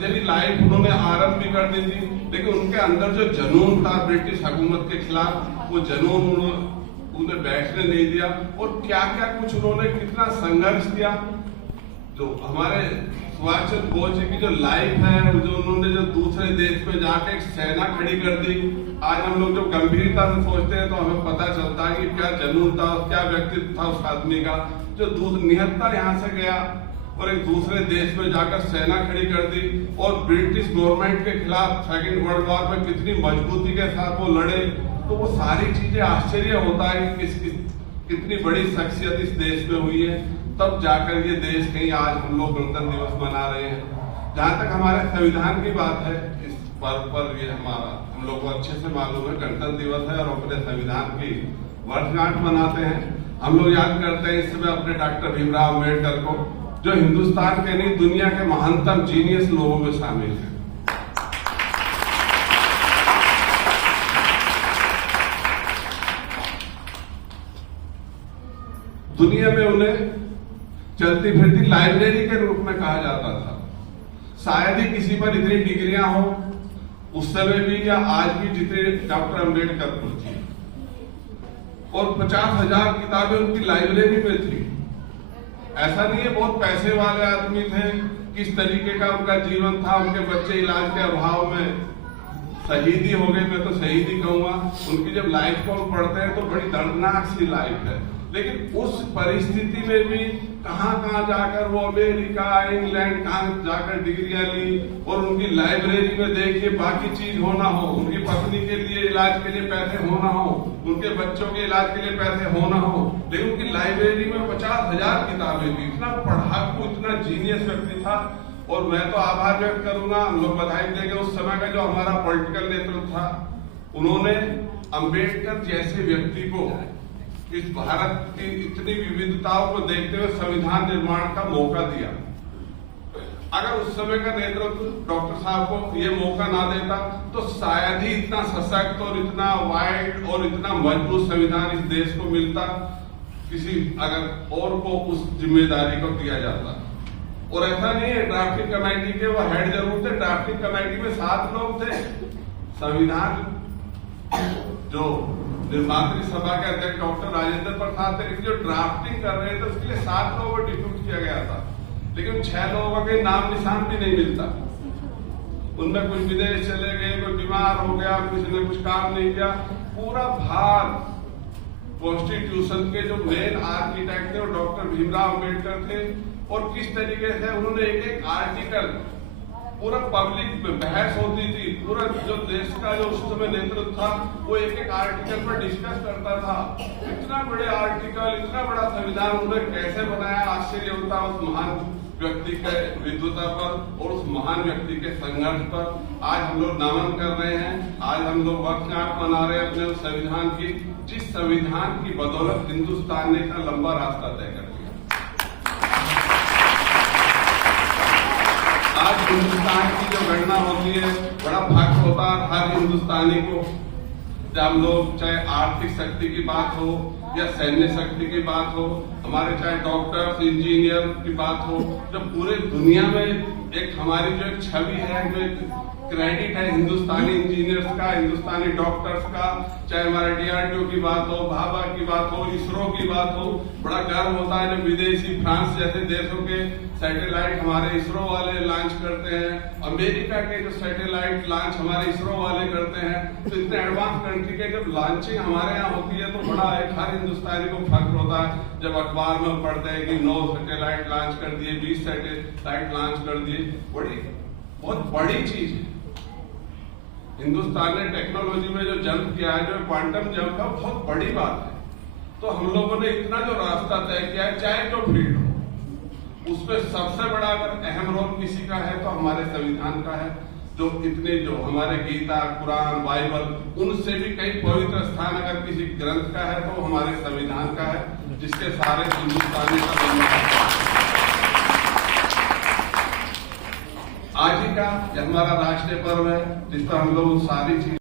Luxury life उन्होंने आरंभ भी कर दी थी, लेकिन उनके अंदर जो जुनून था ब्रिटिश हुकूमत के खिलाफ, वो जुनून उन्हें बैठने नहीं दिया। और क्या क्या कुछ उन्होंने कितना संघर्ष किया। जो हमारे सुभाष चंद्र बोस जी की जो लाइफ है, जो उन्होंने जो दूसरे देश में जाके एक सेना खड़ी कर दी, आज हम लोग जो गंभीरता से सोचते हैं तो हमें पता चलता है कि क्या जुनून था, क्या व्यक्तित्व था उस आदमी का, जो निहत्था यहाँ से गया और एक दूसरे देश में जाकर सेना खड़ी कर दी और ब्रिटिश गवर्नमेंट के खिलाफ सेकेंड वर्ल्ड वॉर में कितनी मजबूती के साथ वो लड़े। तो वो सारी चीजें आश्चर्य होता है कि कितनी बड़ी शख्सियत इस देश में हुई है, तब जाकर ये देश कहीं आज हम लोग गणतंत्र दिवस मना रहे हैं। जहां तक हमारे संविधान की बात है, इस पर्व पर ये हम लोग को अच्छे से मालूम है गणतंत्र दिवस है और अपने संविधान की वर्षगांठ मनाते हैं। हम लोग याद करते हैं इस समय अपने डॉक्टर भीमराव अम्बेडकर को, जो हिंदुस्तान के नहीं दुनिया के महानतम जीनियस लोगों में शामिल है। दुनिया में उन्हें चलती फिरती लाइब्रेरी के रूप में कहा जाता था। शायद ही किसी पर इतनी डिग्रियां हो उस समय भी या आज भी जितने डॉक्टर अम्बेडकर को थी, और 50,000 किताबें उनकी लाइब्रेरी में थी। ऐसा नहीं है बहुत पैसे वाले आदमी थे, किस तरीके का उनका जीवन था, उनके बच्चे इलाज के अभाव में शहीद ही हो गए, मैं तो शहीद ही कहूंगा। उनकी जब लाइफ को हम पढ़ते हैं तो बड़ी दर्दनाक सी लाइफ है, लेकिन उस परिस्थिति में भी कहां जाकर वो अमेरिका, इंग्लैंड कहां जाकर डिग्रियां ली। और उनकी लाइब्रेरी में देखिए बाकी चीज होना हो, उनकी पत्नी के लिए इलाज के लिए पैसे होना हो, उनके बच्चों के इलाज के लिए पैसे होना हो, लेकिन उनकी लाइब्रेरी में 50,000 किताबें थी। इतना पढ़ाकू, इतना जीनियस व्यक्ति था। और मैं तो आभार व्यक्त करूंगा, हम लोग बधाई देंगे उस समय का जो हमारा पॉलिटिकल नेतृत्व था, उन्होंने अम्बेडकर जैसे व्यक्ति को इस भारत की इतनी विविधताओं को देखते हुए संविधान निर्माण का मौका दिया। अगर उस समय का नेतृत्व डॉक्टर साहब को ये मौका ना देता तो शायद ही इतना सशक्त और इतना वाइड और इतना मजबूत संविधान इस देश को मिलता, किसी अगर और को उस जिम्मेदारी को दिया जाता। और ऐसा नहीं है ड्राफ्टिंग कमेटी के वो हेड जरूर थे, ड्राफ्टिंग कमेटी में 7 लोग थे। संविधान जो निर्मात्री सभा के अध्यक्ष डॉक्टर राजेंद्र प्रसाद थे, लेकिन जो ड्राफ्टिंग कर रहे थे उसके लिए 7 लोगों को डिप्यूट किया गया था, लेकिन 6 लोगों के नाम निशान भी नहीं मिलता। उनमें कुछ विदेश चले गए, कोई बीमार हो गया, किसी ने कुछ काम नहीं किया। पूरा भार कॉन्स्टिट्यूशन के जो मेन आर्किटेक्ट थे वो डॉक्टर भीमराव अम्बेडकर थे। और किस तरीके से उन्होंने एक आर्टिकल, पूरा पब्लिक में बहस होती थी, पूरा जो देश का जो उस समय नेतृत्व था वो एक आर्टिकल पर डिस्कस करता था। इतना बड़े आर्टिकल, इतना बड़ा संविधान उन्होंने कैसे बनाया, आश्चर्य होता उस महान व्यक्ति के विद्वता पर और उस महान व्यक्ति के संघर्ष पर। आज हम लोग नमन कर रहे हैं, आज हम लोग वर्षगांठ मना रहे हैं अपने संविधान की, जिस संविधान की बदौलत हिंदुस्तान ने इतना लंबा रास्ता तय कर दिया। आज हिंदुस्तान की जो गणना होती है, बड़ा भाग्य होता है हर हिंदुस्तानी को, जब हम लोग चाहे आर्थिक शक्ति की बात हो या सैन्य शक्ति की बात हो, हमारे चाहे डॉक्टर्स, इंजीनियर की बात हो, जब पूरे दुनिया में एक हमारी जो एक छवि है, जो एक क्रेडिट है हिंदुस्तानी इंजीनियर्स का, हिंदुस्तानी डॉक्टर्स का, चाहे हमारे डीआरडीओ की बात हो, भाभा की बात हो, इसरो की बात हो, बड़ा गर्व होता है जब विदेशी फ्रांस जैसे देशों के सैटेलाइट हमारे इसरो वाले लॉन्च करते हैं, अमेरिका के जो सैटेलाइट लॉन्च हमारे इसरो वाले करते हैं। तो इतने एडवांस कंट्री के जब लॉन्चिंग हमारे यहाँ होती है तो बड़ा एक हर हिंदुस्तानी को फख्र होता है जब अखबार में हम पढ़ते हैं कि 9 सैटेलाइट लॉन्च कर दिए, 20 सैटेलाइट लॉन्च कर दिए। बहुत बड़ी चीज है। हिंदुस्तान ने टेक्नोलॉजी में जो जंप किया है, जो क्वांटम जंप है, बहुत बड़ी बात है। तो हम लोगों ने इतना जो रास्ता तय किया है, चाहे जो फील्ड हो, उसमें सबसे बड़ा अगर अहम रोल किसी का है तो हमारे संविधान का है। जो इतने जो हमारे गीता, कुरान, बाइबल, उनसे भी कई पवित्र स्थान अगर किसी ग्रंथ का है तो हमारे संविधान का है, जिसके सारे हिंदुस्तानी का आज ही का हमारा राष्ट्रीय पर्व है, जिस पर हम लोग सारी चीज